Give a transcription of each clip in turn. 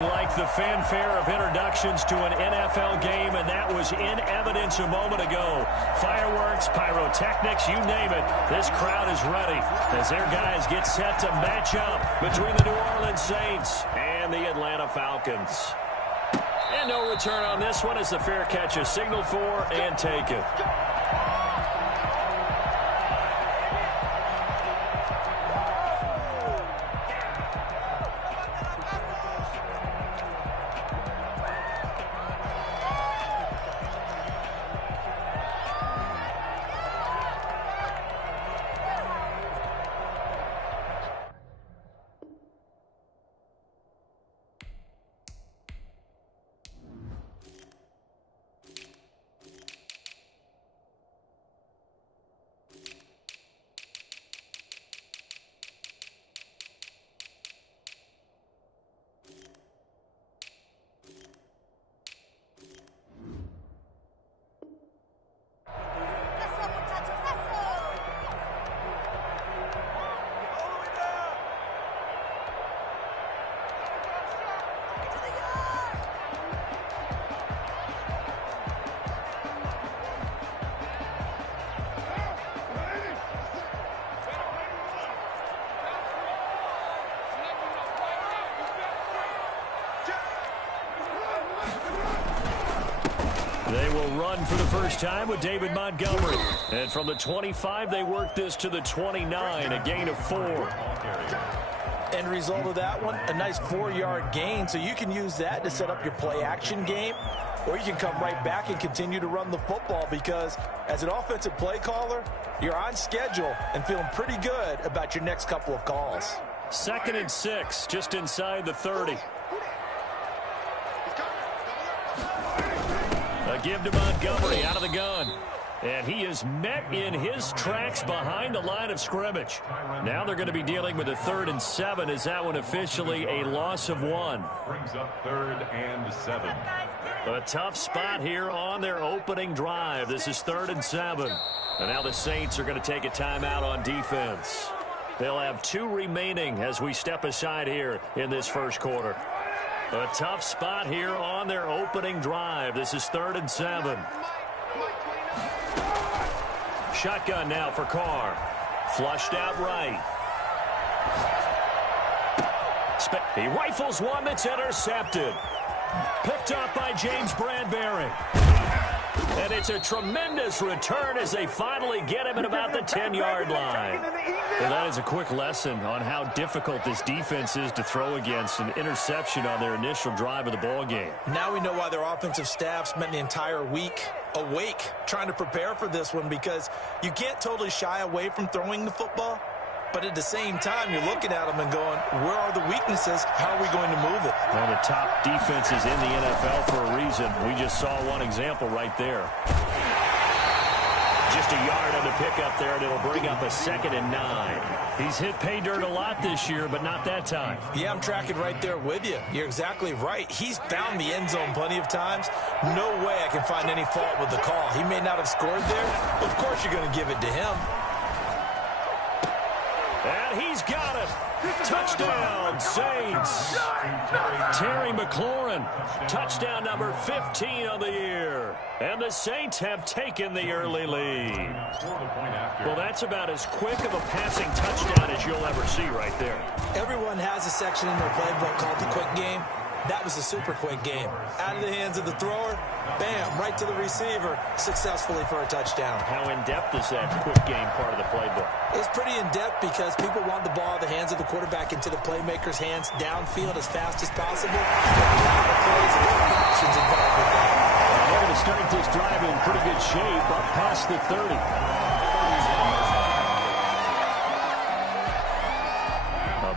Like the fanfare of introductions to an NFL game, and that was in evidence a moment ago. Fireworks, pyrotechnics, you name it. This crowd is ready as their guys get set to match up between the New Orleans Saints and the Atlanta Falcons. And no return on this one as the fair catch is signaled for and taken. They will run for the first time with David Montgomery. And from the 25, they work this to the 29, a gain of 4. End result of that one, a nice 4-yard gain. So you can use that to set up your play-action game, or you can come right back and continue to run the football because as an offensive play caller, you're on schedule and feeling pretty good about your next couple of calls. 2nd and 6, just inside the 30. A give to Montgomery out of the gun. And he is met in his tracks behind the line of scrimmage. Now they're going to be dealing with a 3rd and 7. Is that one officially a loss of 1? Brings up 3rd and 7. A tough spot here on their opening drive. This is 3rd and 7. And now the Saints are going to take a timeout on defense. They'll have 2 remaining as we step aside here in this first quarter. A tough spot here on their opening drive. This is 3rd and 7. Shotgun now for Carr. Flushed out right. He rifles one that's intercepted. Picked up by James Bradbury. And it's a tremendous return as they finally get him at about the 10-yard line. Well, that is a quick lesson on how difficult this defense is to throw against. An interception on their initial drive of the ball game. Now we know why their offensive staff spent the entire week awake trying to prepare for this one, because you can't totally shy away from throwing the football. But at the same time, you're looking at them and going, where are the weaknesses? How are we going to move it? One of the top defenses in the NFL for a reason. We just saw one example right there. Just a yard on the pickup there, and it'll bring up a 2nd and 9. He's hit pay dirt a lot this year, but not that time. Yeah, I'm tracking right there with you. You're exactly right. He's found the end zone plenty of times. No way I can find any fault with the call. He may not have scored there. Of course you're going to give it to him. And he's got it. Touchdown, Saints. Terry McLaurin, touchdown number 15 of the year. And the Saints have taken the early lead. Well, that's about as quick of a passing touchdown as you'll ever see right there. Everyone has a section in their playbook called the quick game. That was a super quick game. Out of the hands of the thrower, bam, right to the receiver, successfully for a touchdown. How in-depth is that quick game part of the playbook? It's pretty in-depth because people want the ball out of the hands of the quarterback into the playmaker's hands downfield as fast as possible. A lot of plays and a lot of options involved with that. They're going to start this drive in pretty good shape up past the 30.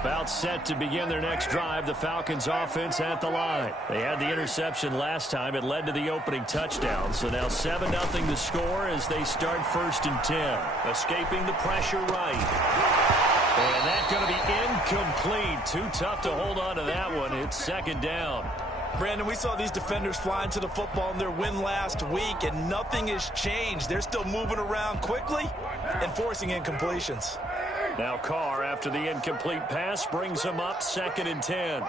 About set to begin their next drive, the Falcons offense at the line. They had the interception last time. It led to the opening touchdown. So now 7-0 the score as they start 1st and 10. Escaping the pressure right. And that's going to be incomplete. Too tough to hold on to that one. It's 2nd down. Brandon, we saw these defenders flying to the football in their win last week, and nothing has changed. They're still moving around quickly and forcing incompletions. Now Carr, after the incomplete pass, brings him up 2nd and 10.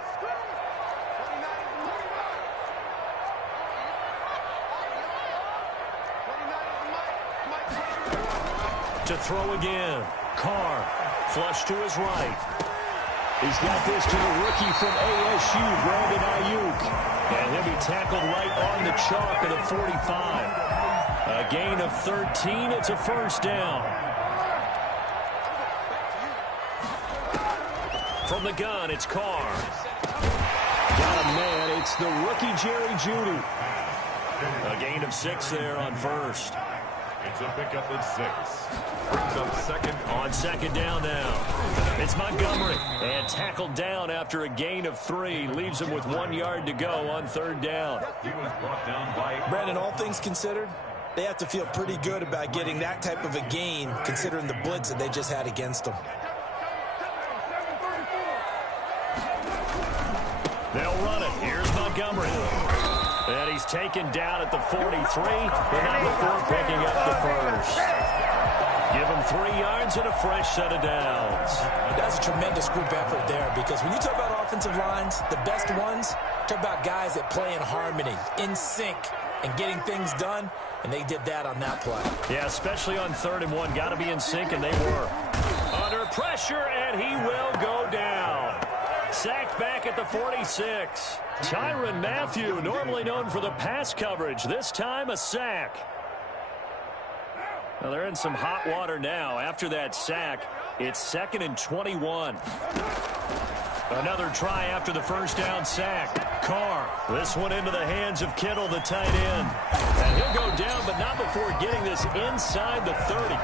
to throw again. Carr, flush to his right. He's got this to the rookie from ASU, Brandon Ayuk. And he'll be tackled right on the chalk of the 45. A gain of 13. It's a first down. From the gun, it's Carr. Got a man. It's the rookie Jerry Jeudy. A gain of 6 there on first. It's a pickup at 6. Brings up second. On second down now. It's Montgomery. And tackled down after a gain of 3. Leaves him with 1 yard to go on third down. He was brought down by Brandon, all things considered, they have to feel pretty good about getting that type of a gain, considering the blitz that they just had against them. They'll run it. Here's Montgomery. And he's taken down at the 43, but not before picking up the first. Give him 3 yards and a fresh set of downs. That's a tremendous group effort there, because when you talk about offensive lines, the best ones, talk about guys that play in harmony, in sync, and getting things done, and they did that on that play. Yeah, especially on 3rd and 1. Got to be in sync, and they were. Under pressure, and he will go down. Sacked back at the 46. Tyrann Mathieu, normally known for the pass coverage. This time a sack. Well, they're in some hot water now. After that sack, it's 2nd and 21. Another try after the first down sack. Carr, this one into the hands of Kittle, the tight end. And he'll go down, but not before getting this inside the 30.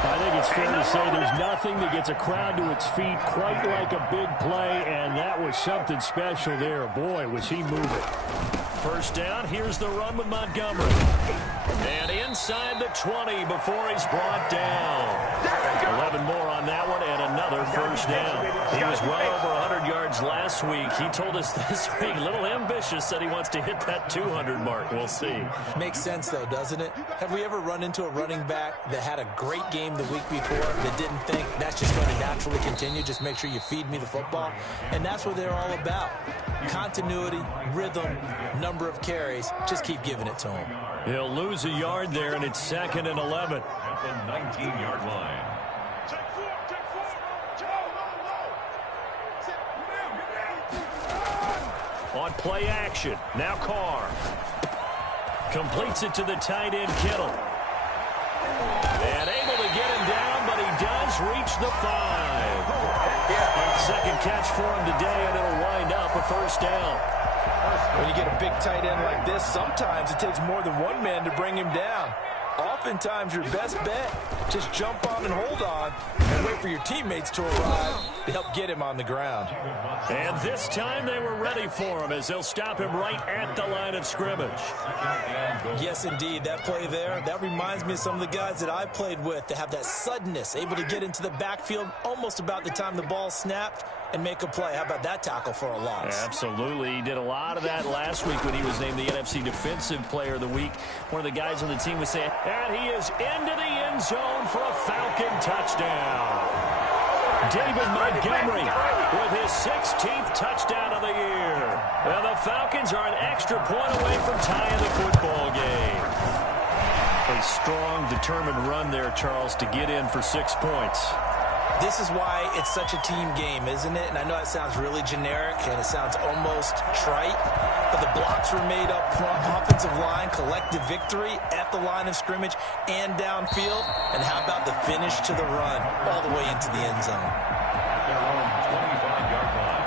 I think it's fair to say there's nothing that gets a crowd to its feet quite like a big play, and that was something special there. Boy, was he moving. First down, here's the run with Montgomery. And inside the 20 before he's brought down. 11 more on that one, and another first down. He was well over 100 yards last week. He told us this week, a little ambitious, said he wants to hit that 200 mark. We'll see. Makes sense, though, doesn't it? Have we ever run into a running back that had a great game the week before that didn't think that's just going to naturally continue? Just make sure you feed me the football. And that's what they're all about. Continuity, rhythm, number of carries. Just keep giving it to him. He'll lose a yard there, and it's 2nd and 11. at the 19-yard line. On play action, now Carr. Completes it to the tight end, Kittle. And able to get him down, but he does reach the 5. Second catch for him today, and it'll wind up a first down. When you get a big tight end like this, sometimes it takes more than one man to bring him down. Oftentimes, your best bet, just jump on and hold on and wait for your teammates to arrive to help get him on the ground. And this time they were ready for him as they'll stop him right at the line of scrimmage. Yes, indeed. That play there, that reminds me of some of the guys that I played with to have that suddenness, able to get into the backfield almost about the time the ball snapped and make a play. How about that tackle for a loss? Absolutely. He did a lot of that last week when he was named the NFC Defensive Player of the Week. One of the guys on the team was saying, and he is into the end zone for a Falcon touchdown. David Montgomery with his 16th touchdown of the year. And the Falcons are an extra point away from tying the football game. A strong, determined run there, Charles, to get in for 6 points. This is why it's such a team game, isn't it? And I know it sounds really generic and it sounds almost trite, but the blocks were made up front, offensive line, collective victory at the line of scrimmage and downfield. And how about the finish to the run all the way into the end zone? Their own 25-yard line.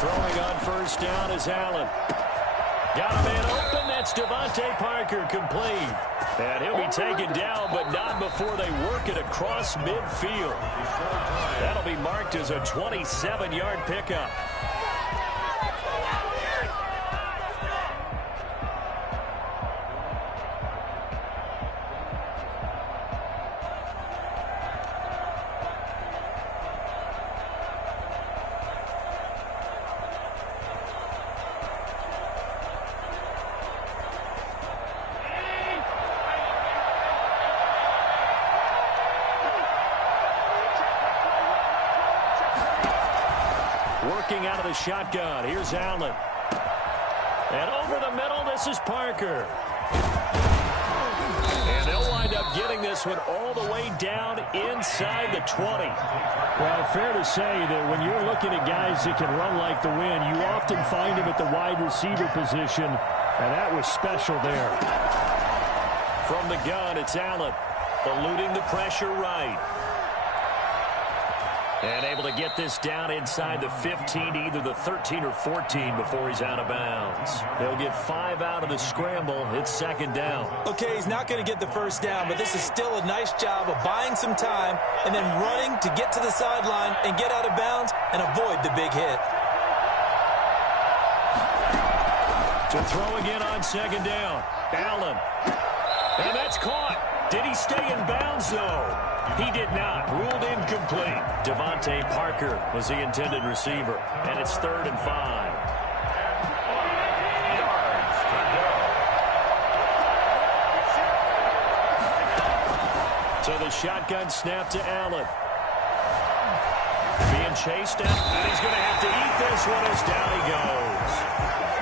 Throwing on first down is Allen. Got a man open. That's Devontae Parker, complete. And he'll be taken down, but not before they work it across midfield. That'll be marked as a 27-yard pickup. Working out of the shotgun. Here's Allen. And over the middle, this is Parker. And they'll wind up getting this one all the way down inside the 20. Well, fair to say that when you're looking at guys that can run like the wind, you often find them at the wide receiver position, and that was special there. From the gun, it's Allen, eluding the pressure right. And able to get this down inside the 15, either the 13 or 14 before he's out of bounds. They'll get 5 out of the scramble. It's second down. Okay, he's not going to get the first down, but this is still a nice job of buying some time and then running to get to the sideline and get out of bounds and avoid the big hit. To throw again on second down. Allen. And that's caught. Did he stay in bounds, though? He did not. Ruled incomplete. Devontae Parker was the intended receiver. And it's 3rd and 5. So the shotgun snap to Allen. Being chased down. And he's going to have to eat this one as down he goes.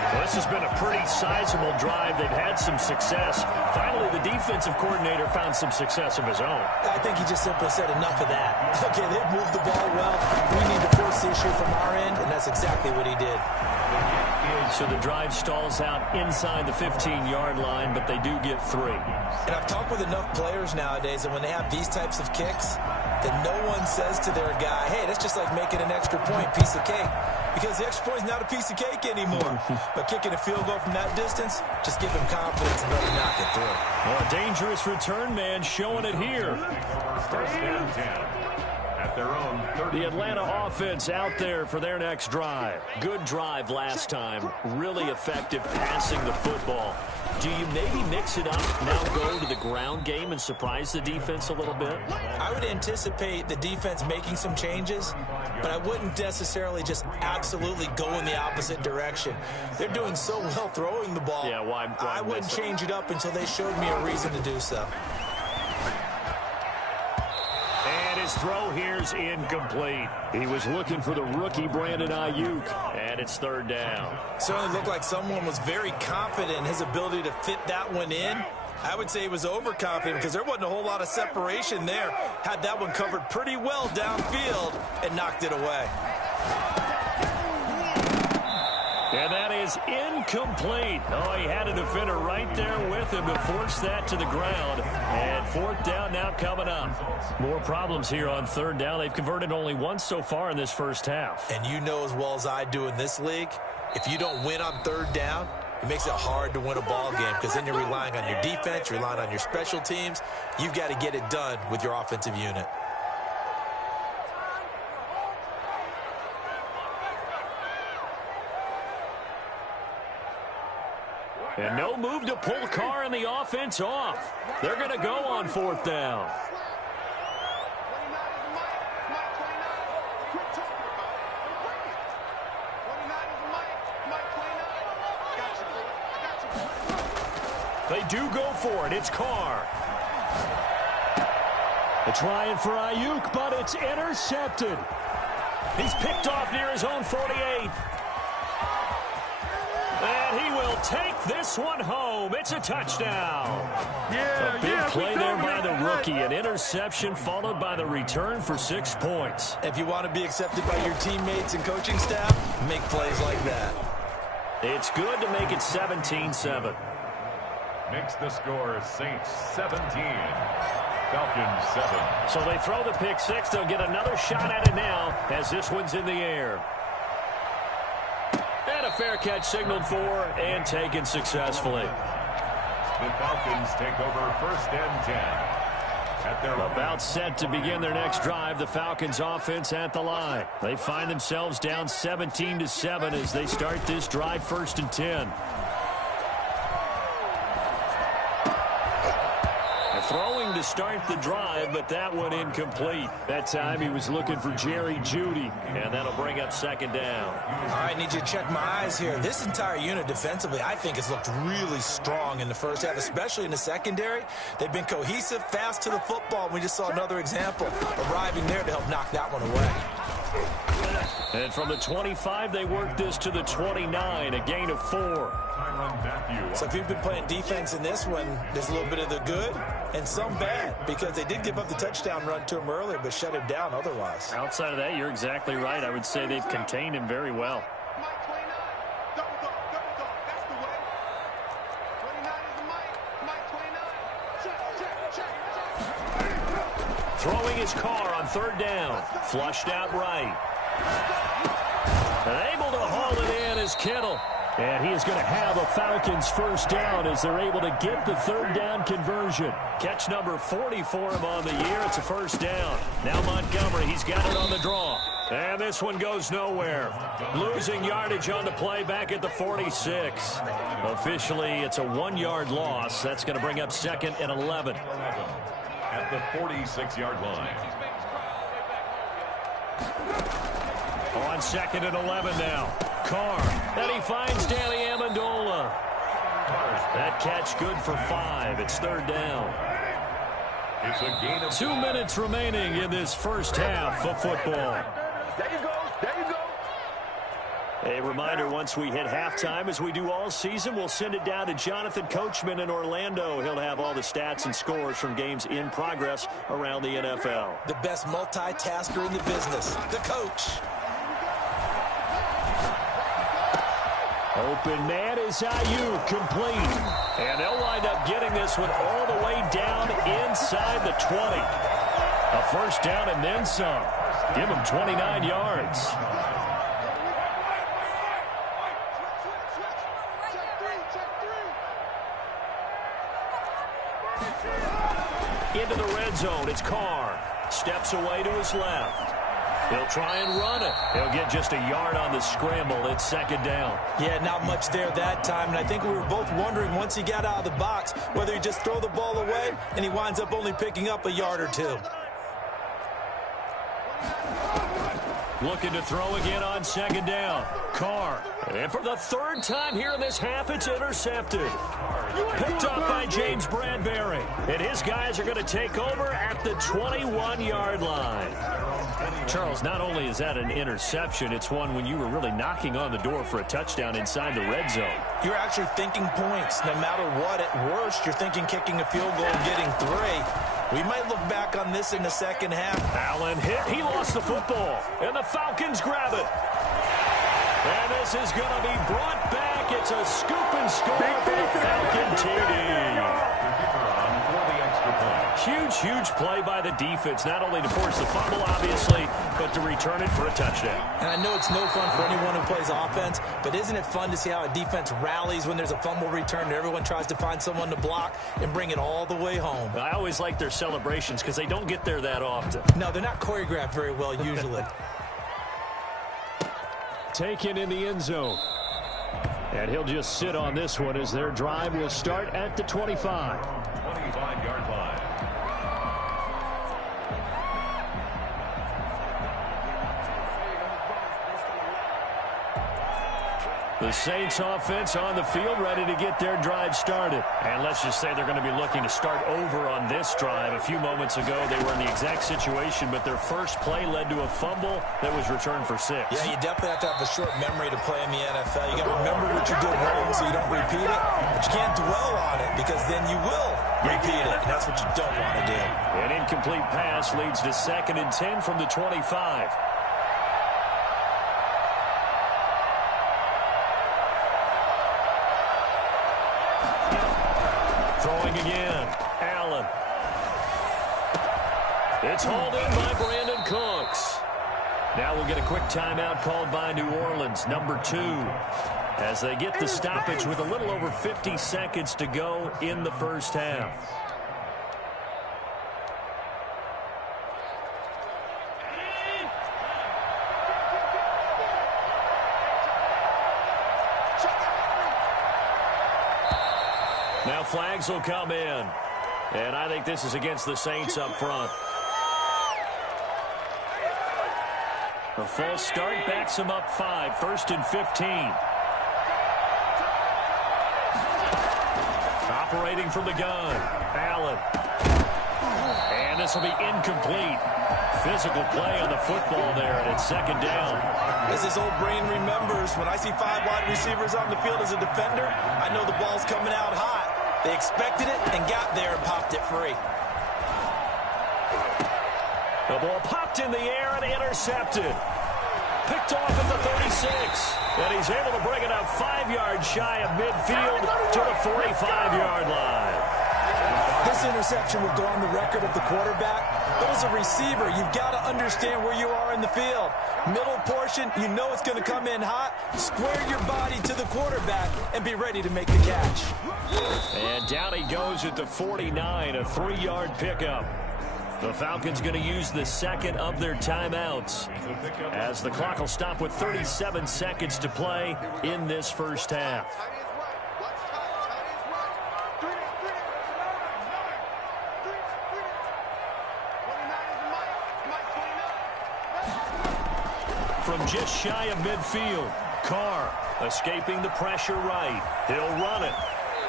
Well, this has been a pretty sizable drive. They've had some success. Finally, the defensive coordinator found some success of his own. I think he just simply said enough of that. Okay, they've moved the ball well. We need to force the issue from our end, and that's exactly what he did. So the drive stalls out inside the 15-yard line, but they do get 3. And I've talked with enough players nowadays, and when they have these types of kicks, that no one says to their guy, hey, that's just like making an extra point, piece of cake. Because the extra point is not a piece of cake anymore. But kicking a field goal from that distance, just give him confidence and let him knock it through. Well, a dangerous return man showing it here. First and 10. At their own 30. The Atlanta offense out there for their next drive. Good drive last time. Really effective passing the football. Do you maybe mix it up, now go to the ground game and surprise the defense a little bit? I would anticipate the defense making some changes, but I wouldn't necessarily just absolutely go in the opposite direction. They're doing so well throwing the ball. Yeah, why I wouldn't change it up until they showed me a reason to do so. And his throw here's incomplete. He was looking for the rookie Brandon Ayuk. And it's 3rd down. Certainly looked like someone was very confident in his ability to fit that one in. I would say he was overconfident because there wasn't a whole lot of separation there. Had that one covered pretty well downfield and knocked it away. And that is incomplete. Oh, he had a defender right there with him to force that to the ground. And 4th down now coming up. More problems here on 3rd down. They've converted only once so far in this first half. And you know as well as I do in this league, if you don't win on 3rd down, it makes it hard to win a ball game because then you're relying on your defense, you're relying on your special teams. You've got to get it done with your offensive unit. And no move to pull Carr and the offense off. They're going to go on 4th down. They do go for it. It's Carr. They're trying for Ayuk, but it's intercepted. He's picked off near his own 48. And he will take this one home. It's a touchdown. A big play there by the rookie. An interception followed by the return for 6 points. If you want to be accepted by your teammates and coaching staff, make plays like that. It's good to make it 17-7. Makes the score Saints 17. Falcons 7. So they throw the pick 6. They'll get another shot at it now as this one's in the air. And a fair catch signaled for and taken successfully. The Falcons take over 1st and 10. At their About set to begin their next drive, the Falcons offense at the line. They find themselves down 17-7 as they start this drive 1st and 10. Throwing to start the drive, but that one incomplete. That time he was looking for Jerry Jeudy, and that'll bring up 2nd down. All right, need you to check my eyes here. This entire unit defensively, I think, has looked really strong in the first half, especially in the secondary. They've been cohesive, fast to the football. We just saw another example arriving there to help knock that one away. And from the 25, they work this to the 29, a gain of 4. So if you've been playing defense in this one, there's a little bit of the good and some bad, because they did give up the touchdown run to him earlier, but shut him down otherwise. Outside of that, you're exactly right. I would say they've contained him very well. Throwing his car on third down. Flushed out right. And able to haul it in is Kittle. And he is going to have a Falcons first down as they're able to get the third down conversion. Catch number 40 for him on the year. It's a first down. Now Montgomery, he's got it on the draw. And this one goes nowhere. Losing yardage on the play back at the 46. Officially, it's a 1-yard loss. That's going to bring up 2nd and 11. At the 46-yard line. On 2nd and 11 now. Carr. And he finds Danny Amendola. That catch good for 5. It's third down. It's a gain of 2 minutes remaining in this first half of football. There you go. There you go. A reminder, once we hit halftime, as we do all season, we'll send it down to Jonathan Coachman in Orlando. He'll have all the stats and scores from games in progress around the NFL. The best multitasker in the business, the coach. Open man is Ayuk, complete. And they'll wind up getting this one all the way down inside the 20. A first down and then some. Give him 29 yards. Into the red zone, it's Carr. Steps away to his left. He'll try and run it. He'll get just a yard on the scramble. It's second down. Yeah, not much there that time. And I think we were both wondering once he got out of the box whether he just throw the ball away and he winds up only picking up a yard or two. Looking to throw again on second down. Carr. And for the third time here in this half, it's intercepted. Picked up by James Bradbury. And his guys are going to take over at the 21-yard line. Charles, not only is that an interception, it's one when you were really knocking on the door for a touchdown inside the red zone. You're actually thinking points. No matter what, at worst, you're thinking kicking a field goal and getting 3. We might look back on this in the second half. Allen hit. He lost the football. And the Falcons grab it. And this is going to be brought back. It's a scoop and score for the Falcon TD. Huge play by the defense, not only to force the fumble, obviously, but to return it for a touchdown. And I know it's no fun for anyone who plays offense, but isn't it fun to see how a defense rallies when there's a fumble return and everyone tries to find someone to block and bring it all the way home? I always like their celebrations because they don't get there that often. No, they're not choreographed very well usually. Taken in the end zone. And he'll just sit on this one as their drive will start at the 25. 25-yard line. The Saints offense on the field ready to get their drive started. And let's just say they're going to be looking to start over on this drive. A few moments ago, they were in the exact situation, but their first play led to a fumble that was returned for 6. Yeah, you definitely have to have a short memory to play in the NFL. You got to remember what you did wrong so you don't repeat it, but you can't dwell on it because then you will repeat it, and that's what you don't want to do. An incomplete pass leads to 2nd and 10 from the 25. Throwing again. Allen. It's hauled in by Brandon Cooks. Now we'll get a quick timeout called by New Orleans, number 2, as they get the stoppage with a little over 50 seconds to go in the first half. Now flags will come in. And I think this is against the Saints up front. A false start backs them up 5. 1st and 15. Operating from the gun. Allen. And a this will be incomplete. Physical play on the football there, and it's second down. As his old brain remembers, when I see 5 wide receivers on the field as a defender, I know the ball's coming out hot. They expected it and got there and popped it free. The ball popped in the air and intercepted. Picked off at the 36. And he's able to bring it up 5 yards shy of midfield to the 45-yard line. This interception will go on the record of the quarterback. But as a receiver, you've got to understand where you are in the field. Middle portion, you know it's going to come in hot. Square your body to the quarterback and be ready to make the catch. And down he goes at the 49, a 3-yard pickup. The Falcons going to use the second of their timeouts as the clock will stop with 37 seconds to play in this first half. From just shy of midfield, Carr escaping the pressure right. He'll run it.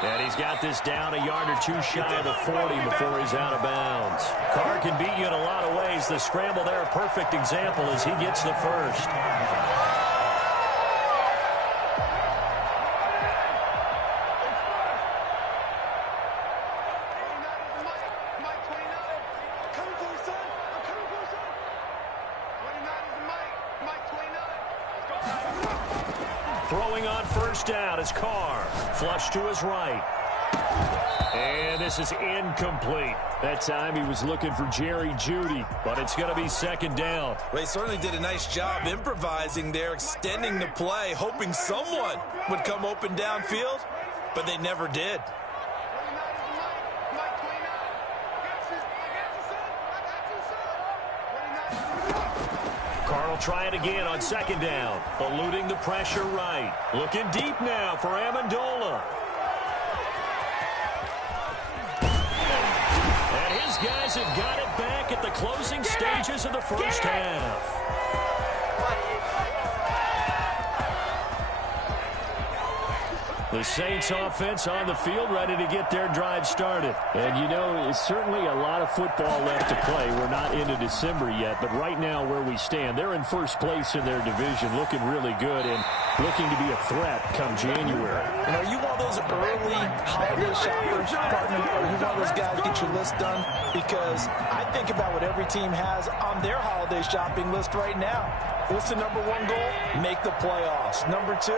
And he's got this down a yard or 2 shy of the 40 before he's out of bounds. Carr can beat you in a lot of ways. The scramble there, a perfect example as he gets the first. Throwing on first down is Carr. Flush to his right. And this is incomplete. That time he was looking for Jerry Jeudy, but it's going to be second down. They certainly did a nice job improvising there, extending the play, hoping someone would come open downfield, but they never did. Carr will try it again on second down. Eluding the pressure right. Looking deep now for Amendola. And his guys have got it back at the closing stages of the first half. The Saints offense on the field ready to get their drive started. And, you know, it's certainly a lot of football left to play. We're not into December yet, but right now where we stand, they're in first place in their division, looking really good and looking to be a threat come January. And are you one of those early holiday shoppers, partner? Are you one of those guys get your list done? Because I think about what every team has on their holiday shopping list right now. What's the number 1 goal? Make the playoffs. Number 2,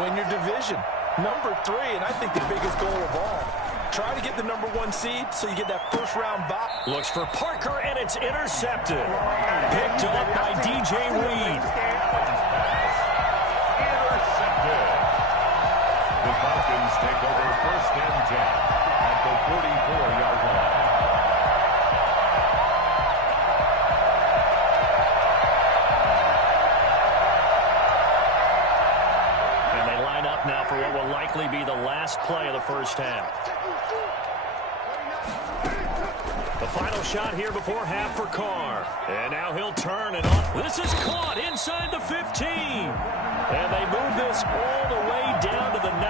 win your division. Number 3, and I think the biggest goal of all, try to get the number 1 seed so you get that first-round bye. Looks for Parker, and it's intercepted. Picked up by DJ Reed. Intercepted. The Falcons take over first and 10 at the 44-yard line. Now for what will likely be the last play of the first half. The final shot here before half for Carr. And now he'll turn and off. This is caught inside the 15. And they move this all the way down to the 9.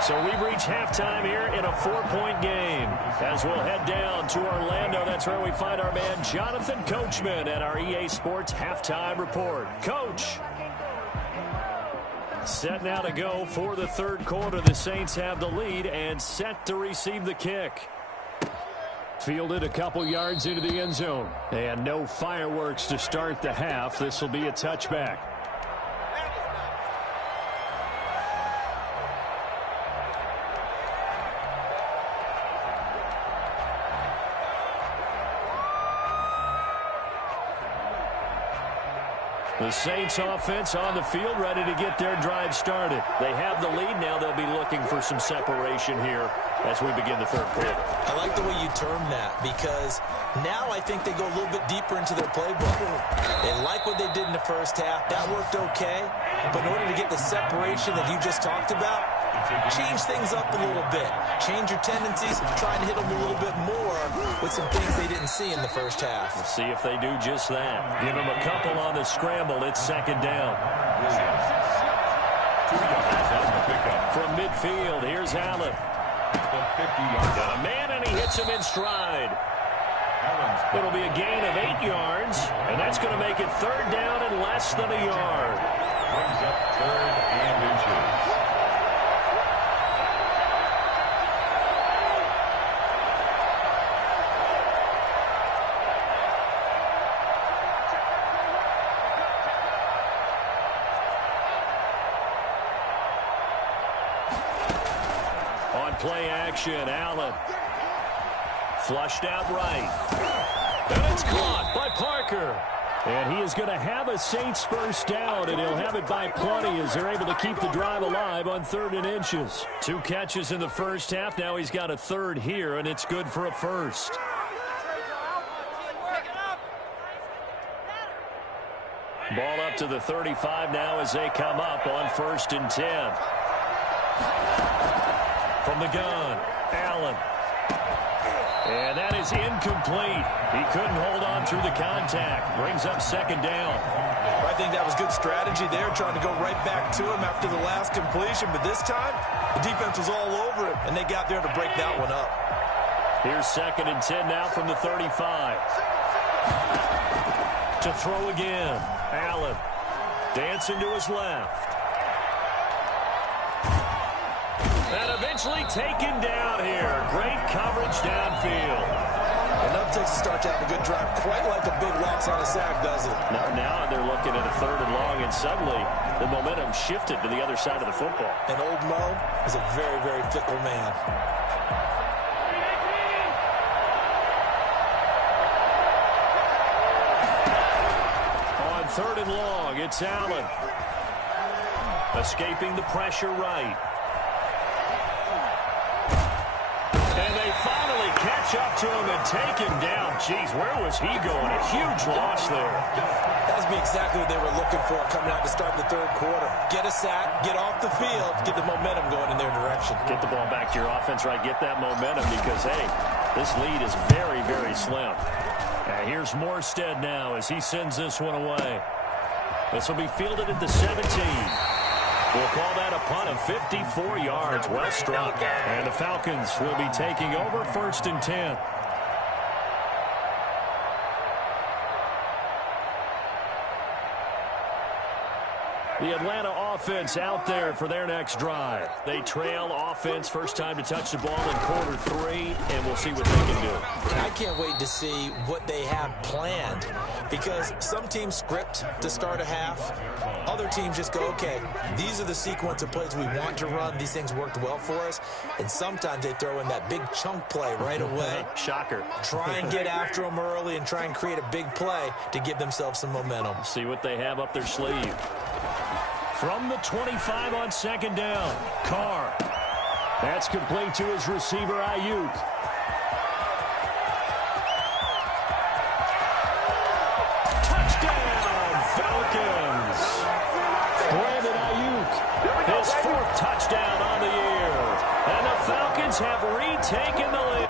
So we've reached halftime here in a 4-point game. As we'll head down to Orlando, that's where we find our man Jonathan Coachman at our EA Sports Halftime Report. Coach. Set now to go for the third quarter. The Saints have the lead and set to receive the kick. Fielded a couple yards into the end zone. And no fireworks to start the half. This will be a touchback. The Saints offense on the field ready to get their drive started. They have the lead. Now they'll be looking for some separation here as we begin the third quarter. I like the way you term that because now I think they go a little bit deeper into their playbook. They like what they did in the first half. That worked okay. But in order to get the separation that you just talked about, change things up a little bit. Change your tendencies. Try and hit them a little bit more with some things they didn't see in the first half. We'll see if they do just that. Give them a couple on the scramble. It's second down. From midfield, here's Allen. The 50-yard Got a man, and he hits him in stride. It'll be a gain of 8 yards, and that's going to make it third down and less than a yard. Brings up third and inches. On play action, Allen. Flushed out right. And it's caught by Parker. And he is going to have a Saints first down, and he'll have it by plenty as they're able to keep the drive alive on 3rd and inches. 2 catches in the first half. Now he's got a third here, and it's good for a first. Ball up to the 35 now as they come up on 1st and 10. From the gun, Allen. And that is incomplete. He couldn't hold on through the contact. Brings up 2nd down. I think that was good strategy there, trying to go right back to him after the last completion. But this time, the defense was all over him, and they got there to break that one up. Here's 2nd and 10 now from the 35. To throw again. Allen dancing to his left. And eventually taken down here. Great coverage downfield. Enough takes to start to have a good drive. Quite like a big loss on a sack, does it? Now they're looking at a 3rd and long, and suddenly the momentum shifted to the other side of the football. And old Mo is a very, very fickle man. On 3rd and long, it's Allen. Escaping the pressure right. And they finally catch up to him and take him down. Jeez, where was he going? A huge loss there. That would be exactly what they were looking for coming out to start the 3rd quarter. Get a sack, get off the field, get the momentum going in their direction. Get the ball back to your offense, right? Get that momentum because, hey, this lead is very, very slim. And here's Morstead now as he sends this one away. This will be fielded at the 17. We'll call that a punt of 54 yards. Well struck. And the Falcons will be taking over 1st and 10. The Atlanta offense out there for their next drive. They trail offense, first time to touch the ball in quarter 3, and we'll see what they can do. I can't wait to see what they have planned, because some teams script to start a half. Other teams just go, okay, these are the sequence of plays we want to run. These things worked well for us. And sometimes they throw in that big chunk play right away. Shocker. Try and get after them early and try and create a big play to give themselves some momentum. See what they have up their sleeve. From the 25 on 2nd down, Carr. That's complete to his receiver, Ayuk. Touchdown, Falcons. Brandon Ayuk, his 4th touchdown on the year. And the Falcons have retaken the lead.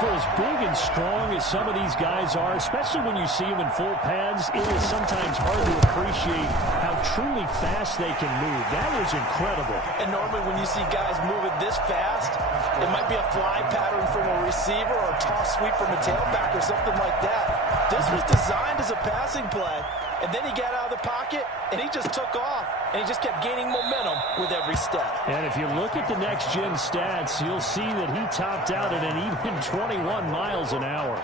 For as big and strong as some of these guys are, especially when you see them in full pads, it is sometimes hard to appreciate how truly fast they can move. That was incredible. And normally when you see guys moving this fast, it might be a fly pattern from a receiver or a toss sweep from a tailback or something like that. This was designed as a passing play, and then he got out of the pocket, and he just took off, and he just kept gaining momentum with every step. And if you look at the next-gen stats, you'll see that he topped out at an even 21 miles an hour.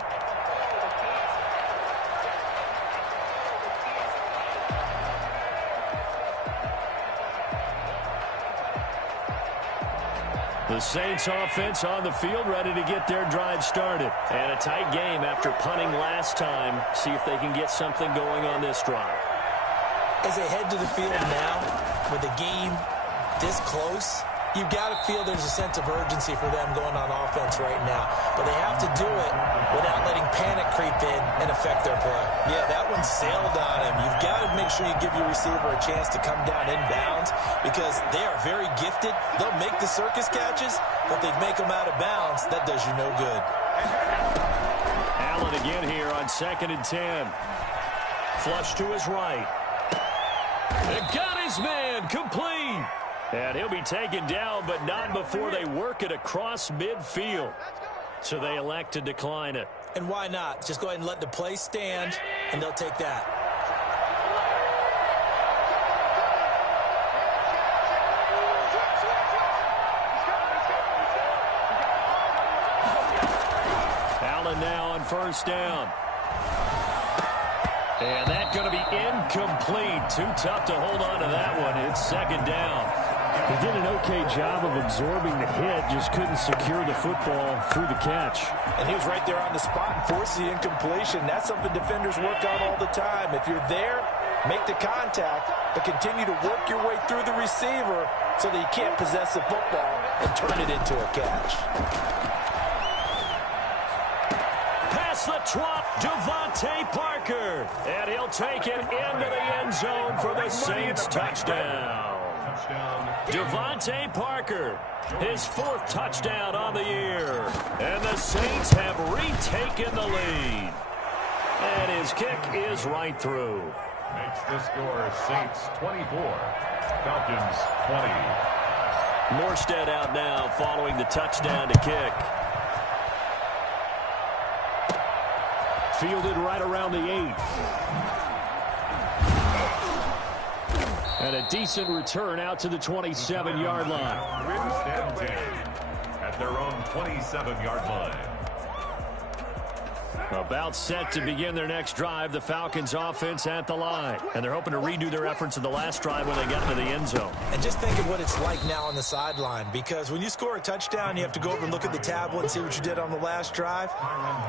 The Saints offense on the field, ready to get their drive started. And a tight game after punting last time. See if they can get something going on this drive. As they head to the field now, with the game this close, you've got to feel there's a sense of urgency for them going on offense right now. but they have to do it without letting panic creep in and affect their play. Yeah, that one sailed on him. You've got to make sure you give your receiver a chance to come down inbounds because they are very gifted. They'll make the circus catches, but if they make them out of bounds, that does you no good. Allen again here on 2nd and 10. Flush to his right. They got his man complete. And he'll be taken down, but not before they work it across midfield. So they elect to decline it. And why not? Just go ahead and let the play stand, and they'll take that. Allen now on 1st down. And that's going to be incomplete. Too tough to hold on to that one. It's 2nd down. He did an okay job of absorbing the hit, just couldn't secure the football through the catch. And he was right there on the spot and forced the incompletion. That's something defenders work on all the time. If you're there, make the contact, but continue to work your way through the receiver so that you can't possess the football and turn it into a catch. Pass the twat, Devontae Parker. And he'll take it into the end zone for the Saints touchdown. Devontae Parker, his 4th touchdown on the year. And the Saints have retaken the lead. And his kick is right through. Makes the score Saints 24, Falcons 20. Morstead out now following the touchdown to kick. Fielded right around the 8. And a decent return out to the 27-yard line. 1st and 10 at their own 27-yard line. About set to begin their next drive, the Falcons offense at the line. And they're hoping to redo their efforts in the last drive when they got into the end zone. And just think of what it's like now on the sideline, because when you score a touchdown, you have to go over and look at the tablet and see what you did on the last drive.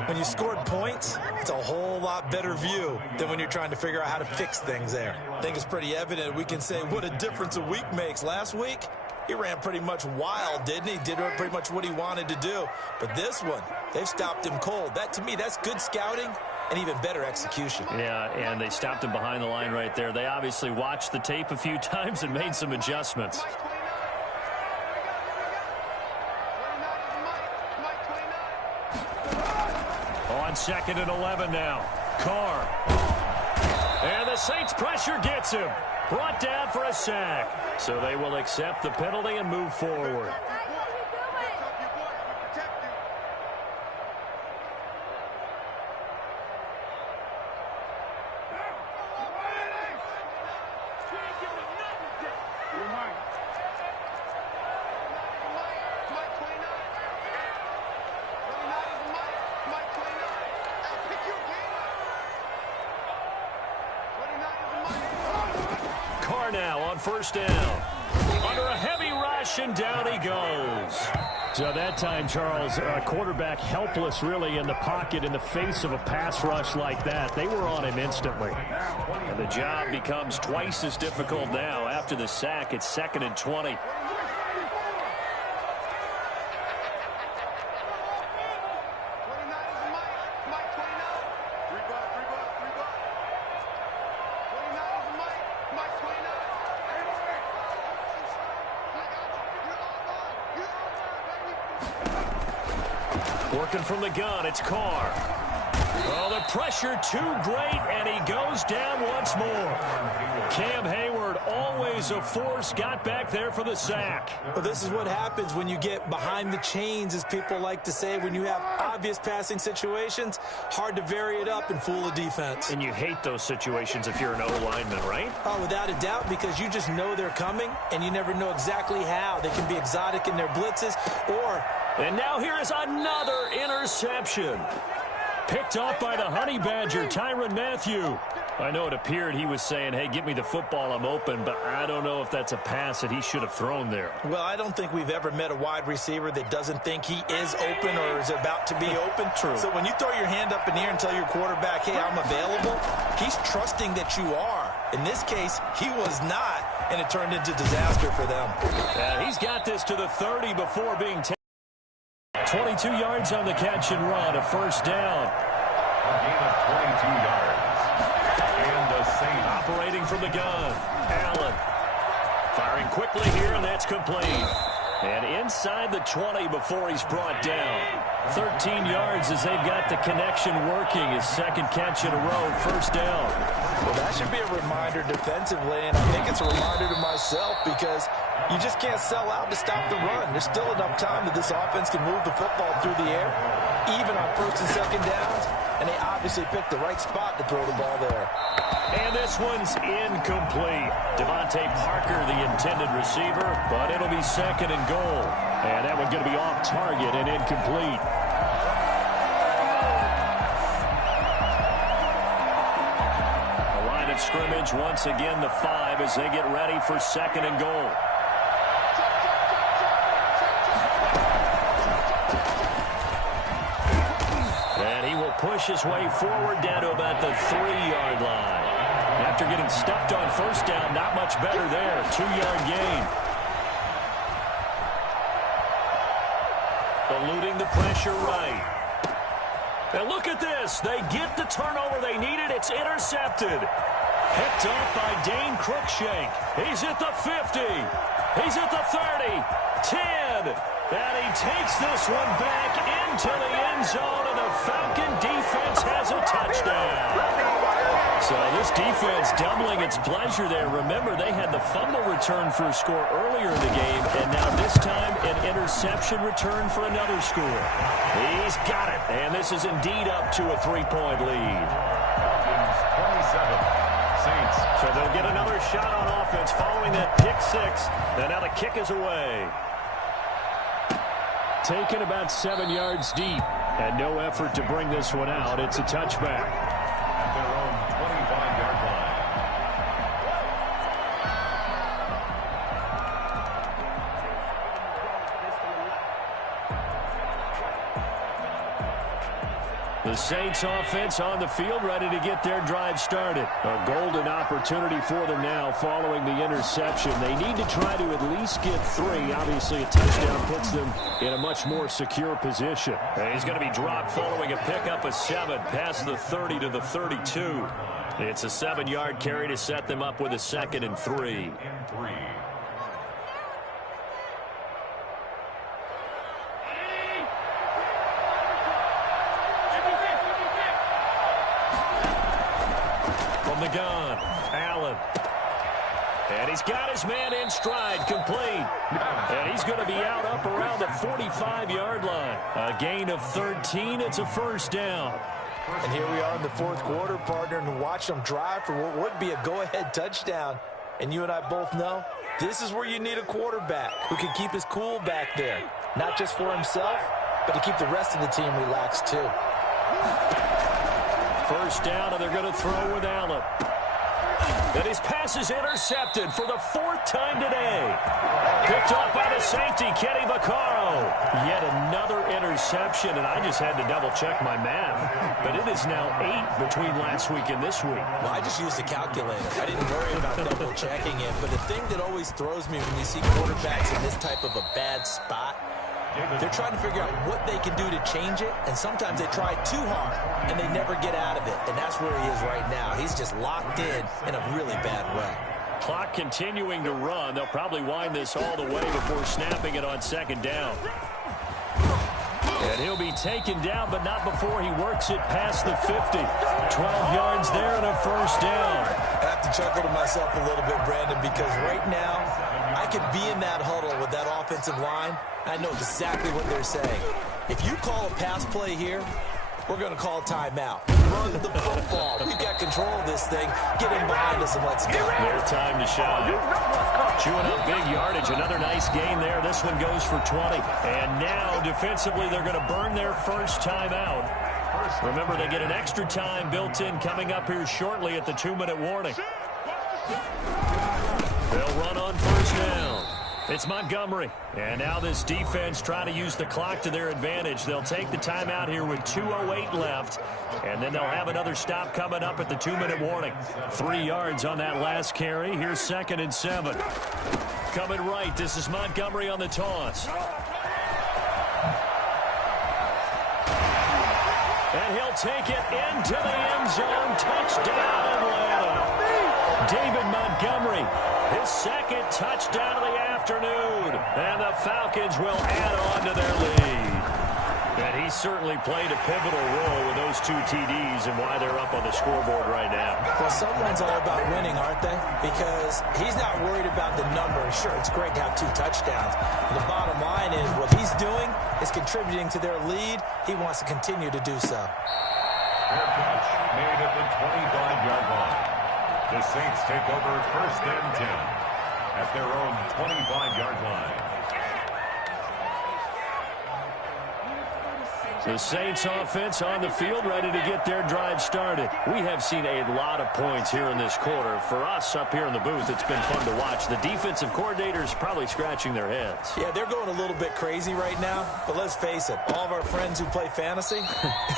When you scored points, it's a whole lot better view than when you're trying to figure out how to fix things there. I think it's pretty evident. We can say what a difference a week makes. Last week, he ran pretty much wild, didn't he? Did pretty much what he wanted to do. But this one, they've stopped him cold. That, to me, that's good scouting and even better execution. Yeah, and they stopped him behind the line right there. They obviously watched the tape a few times and made some adjustments. On 2nd and 11 now. Carr. And the Saints pressure gets him. Brought down for a sack. So they will accept the penalty and move forward. Now on 1st down. Under a heavy rush, and down he goes. So that time, Charles, quarterback helpless really in the pocket in the face of a pass rush like that. They were on him instantly. And the job becomes twice as difficult now after the sack. It's 2nd and 20. Working from the gun, it's Carr. Oh, the pressure too great, and he goes down once more. Cam Hayward, always a force, got back there for the sack. Well, this is what happens when you get behind the chains, as people like to say. When you have obvious passing situations, hard to vary it up and fool a defense. And you hate those situations if you're an O-lineman, right? Oh, without a doubt, because you just know they're coming, and you never know exactly how. They can be exotic in their blitzes, or... And now here is another interception. Picked off by the Honey Badger, Tyrann Mathieu. I know it appeared he was saying, hey, give me the football, I'm open, but I don't know if that's a pass that he should have thrown there. Well, I don't think we've ever met a wide receiver that doesn't think he is open or is about to be open. True. So when you throw your hand up in the air and tell your quarterback, hey, I'm available, he's trusting that you are. In this case, he was not, and it turned into disaster for them. He's got this to the 30 before being taken. 22 yards on the catch and run, a first down. A gain of 22 yards. And the Saints operating from the gun. Allen firing quickly here, and that's complete. And inside the 20 before he's brought down. 13 yards as they've got the connection working. His second catch in a row, first down. Well, that should be a reminder defensively, and I think it's a reminder to myself because you just can't sell out to stop the run. There's still enough time that this offense can move the football through the air, even on first and second downs, and they obviously picked the right spot to throw the ball there. And this one's incomplete. Devontae Parker, the intended receiver, but it'll be second and goal. And that one going to be off target and incomplete. The line of scrimmage, once again the 5 as they get ready for second and goal. And he will push his way forward down to about the 3-yard line. After getting stuffed on first down, not much better there. 2-yard gain. Eluding the pressure right. And look at this. They get the turnover they needed. It's intercepted. Picked up by Dane Cruikshank. He's at the 50. He's at the 30. 10. And he takes this one back into the end zone, and the Falcon defense has a touchdown. So this defense doubling its pleasure there. Remember, they had the fumble return for a score earlier in the game, and now this time an interception return for another score. He's got it, and this is indeed up to a 3-point lead. Falcons 27, Saints. So they'll get another shot on offense following that pick 6, and now the kick is away. Taken about 7 yards deep, and no effort to bring this one out. It's a touchback. At their own 25-yard line. The Saints offense on the field, ready to get their drive started. A golden opportunity for them now following the interception. They need to try to at least get 3. Obviously, a touchdown puts them in a much more secure position. And he's going to be dropped following a pickup of 7 past the 30 to the 32. It's a 7-yard carry to set them up with a 2nd and 3. From the gun, Allen. And he's got his man in stride, complete. And he's going to be out up around the 45-yard line. A gain of 13. It's a first down. And here we are in the fourth quarter, partner, and watch them drive for what would be a go-ahead touchdown. And you and I both know this is where you need a quarterback who can keep his cool back there. Not just for himself, but to keep the rest of the team relaxed too. First down, and they're going to throw with Allen. And his pass is intercepted for the 4th time today. Picked off by the safety, Kenny Vaccaro. Yet another interception, and I just had to double-check my math. But it is now 8 between last week and this week. Well, I just used a calculator. I didn't worry about double-checking it. But the thing that always throws me when you see quarterbacks in this type of a bad spot, they're trying to figure out what they can do to change it, and sometimes they try too hard, and they never get out of it, and that's where he is right now. He's just locked in a really bad way. Clock continuing to run. They'll probably wind this all the way before snapping it on 2nd down. And he'll be taken down, but not before he works it past the 50. 12 yards there and a first down. I have to chuckle to myself a little bit, Brandon, because right now I could be in that huddle with that offensive line. I know exactly what they're saying. If you call a pass play here, we're going to call timeout. Run the football. We've got control of this thing. Get him behind us and let's go. Their time to shine. Chewing up big yardage. Another nice gain there. This one goes for 20. And now, defensively, they're going to burn their first timeout. Remember, they get an extra time built in coming up here shortly at the 2-minute warning. They'll run on first down. It's Montgomery. And now this defense trying to use the clock to their advantage. They'll take the timeout here with 2:08 left. And then they'll have another stop coming up at the 2-minute warning. 3 yards on that last carry. Here's 2nd and 7. Coming right. This is Montgomery on the toss. And he'll take it into the end zone. Touchdown, Atlanta. David Montgomery, his second touchdown of the afternoon. And the Falcons will add on to their lead. And he certainly played a pivotal role with those 2 TDs and why they're up on the scoreboard right now. Well, someone's all about winning, aren't they? Because he's not worried about the number. Sure, it's great to have 2 touchdowns. And the bottom line is what he's doing is contributing to their lead. He wants to continue to do so. Fair catch made at the 25-yard line. The Saints take over first and 10 at their own 25-yard line. The Saints offense on the field, ready to get their drive started. We have seen a lot of points here in this quarter. For us up here in the booth, it's been fun to watch. The defensive coordinators probably scratching their heads. Yeah, they're going a little bit crazy right now. But let's face it, all of our friends who play fantasy,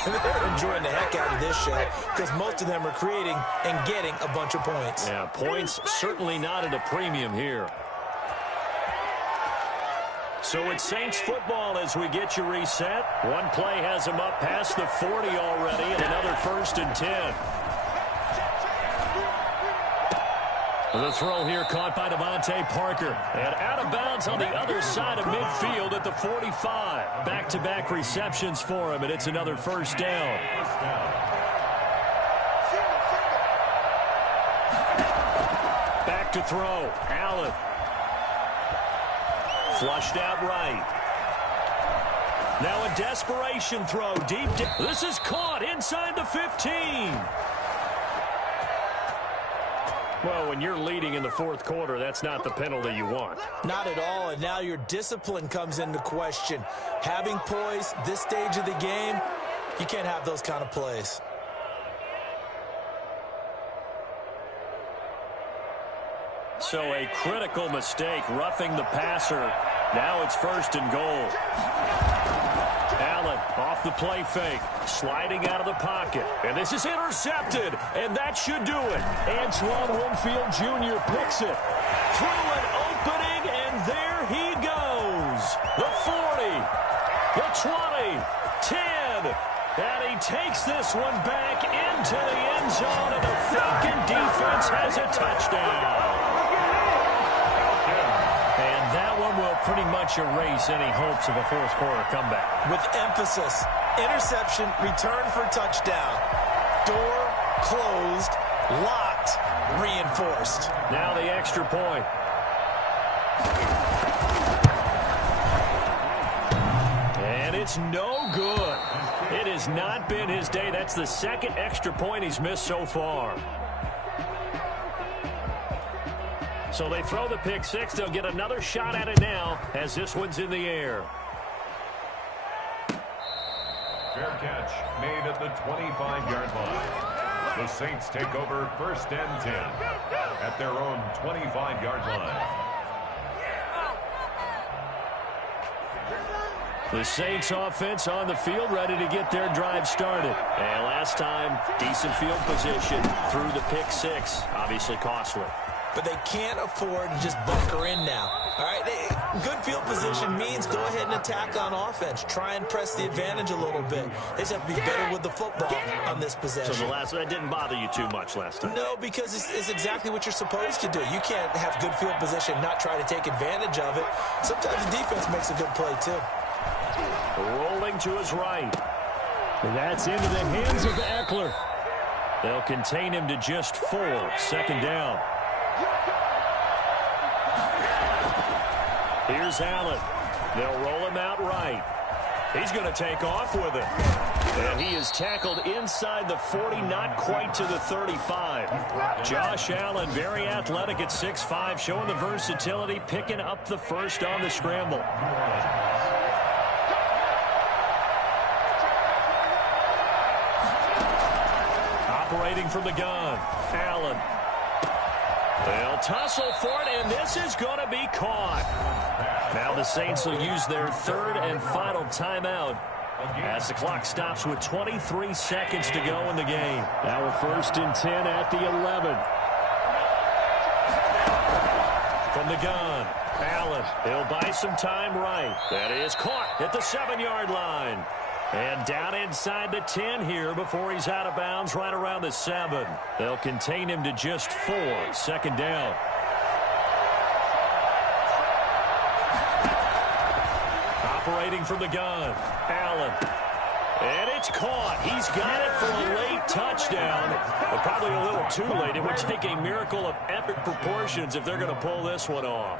they're enjoying the heck out of this show because most of them are creating and getting a bunch of points. Yeah, points certainly not at a premium here. So it's Saints football as we get you reset. One play has them up past the 40 already, and another first and 10. The throw here caught by Devontae Parker. And out of bounds on the other side of midfield at the 45. Back-to-back receptions for him, and it's another first down. Back to throw. Allen. Flushed out right. Now a desperation throw deep. This is caught inside the 15. Well, when you're leading in the fourth quarter, that's not the penalty you want. Not at all, and now your discipline comes into question. Having poise this stage of the game, you can't have those kind of plays. So a critical mistake, roughing the passer. Now it's first and goal. Allen off the play fake, sliding out of the pocket. And this is intercepted, and that should do it. Antoine Winfield Jr. picks it. Through an opening, and there he goes. The 40, the 20, 10. And he takes this one back into the end zone, and the Falcon defense has a touchdown. Will pretty much erase any hopes of a fourth quarter comeback. With emphasis, interception, return for touchdown. Door closed, locked, reinforced. Now the extra point. And it's no good. It has not been his day. That's the second extra point he's missed so far. So they throw the pick six. They'll get another shot at it now as this one's in the air. Fair catch made at the 25-yard line. The Saints take over first and 10 at their own 25-yard line. The Saints offense on the field, ready to get their drive started. And last time, decent field position through the pick six. Obviously costly. But they can't afford to just bunker in now. All right, good field position means go ahead and attack on offense. Try and press the advantage a little bit. They just have to be better with the football on this possession. So that didn't bother you too much last time? No, because it's exactly what you're supposed to do. You can't have good field position and not try to take advantage of it. Sometimes the defense makes a good play, too. Rolling to his right. And that's into the hands of Eckler. They'll contain him to just 4. Second down. Here's Allen. They'll roll him out right. He's going to take off with it. And he is tackled inside the 40, not quite to the 35. Josh Allen, very athletic at 6'5", showing the versatility, picking up the first on the scramble. Operating from the gun, Allen. They'll tussle for it, and this is going to be caught. Now the Saints will use their third and final timeout as the clock stops with 23 seconds to go in the game. Now we're first and 10 at the 11. From the gun, Allen. He'll buy some time right. That is caught at the 7-yard line. And down inside the 10 here before he's out of bounds right around the 7. They'll contain him to just 4. Second down. Operating from the gun, Allen. And it's caught. He's got it for a late touchdown, but probably a little too late. It would take a miracle of epic proportions if they're going to pull this one off.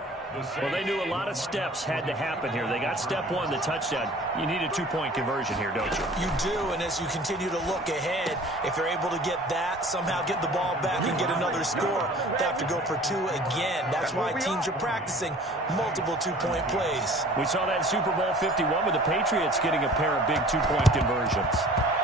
Well, they knew a lot of steps had to happen here. They got step 1, the touchdown. You need a 2-point conversion here, don't you? You do, and as you continue to look ahead, if they're able to get that, somehow get the ball back and get another score, they have to go for 2 again. That's why teams are practicing multiple 2-point plays. We saw that Super Bowl 51 with the Patriots getting a pair of big 2-point conversions.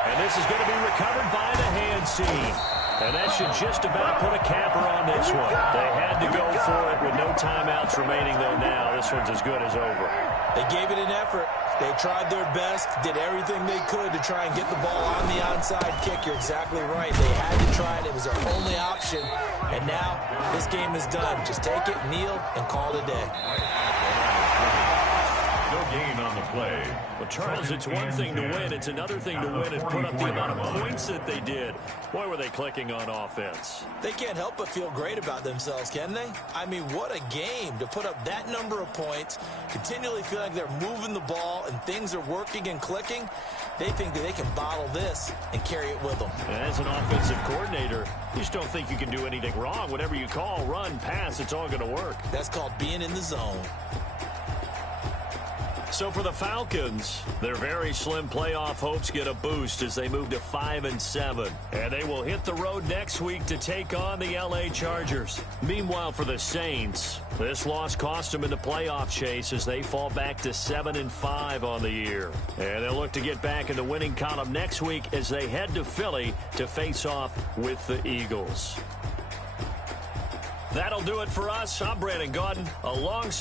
And this is going to be recovered by the hands team. And that should just about put a capper on this one. They had to go for it with no timeouts remaining, though now. This one's as good as over. They gave it an effort. They tried their best, did everything they could to try and get the ball on the onside kick. You're exactly right. They had to try it. It was their only option. And now this game is done. Just take it, kneel, and call it a day. No gain on the play. Well, Charles, it's one thing to win. It's another thing to win and put up the amount of points that they did. Boy, were they clicking on offense. They can't help but feel great about themselves, can they? I mean, what a game to put up that number of points, continually feel like they're moving the ball and things are working and clicking. They think that they can bottle this and carry it with them. As an offensive coordinator, you just don't think you can do anything wrong. Whatever you call, run, pass, it's all going to work. That's called being in the zone. So for the Falcons, their very slim playoff hopes get a boost as they move to 5-7. And they will hit the road next week to take on the L.A. Chargers. Meanwhile, for the Saints, this loss cost them in the playoff chase as they fall back to 7-5 on the year. And they'll look to get back in the winning column next week as they head to Philly to face off with the Eagles. That'll do it for us. I'm Brandon Gaudin alongside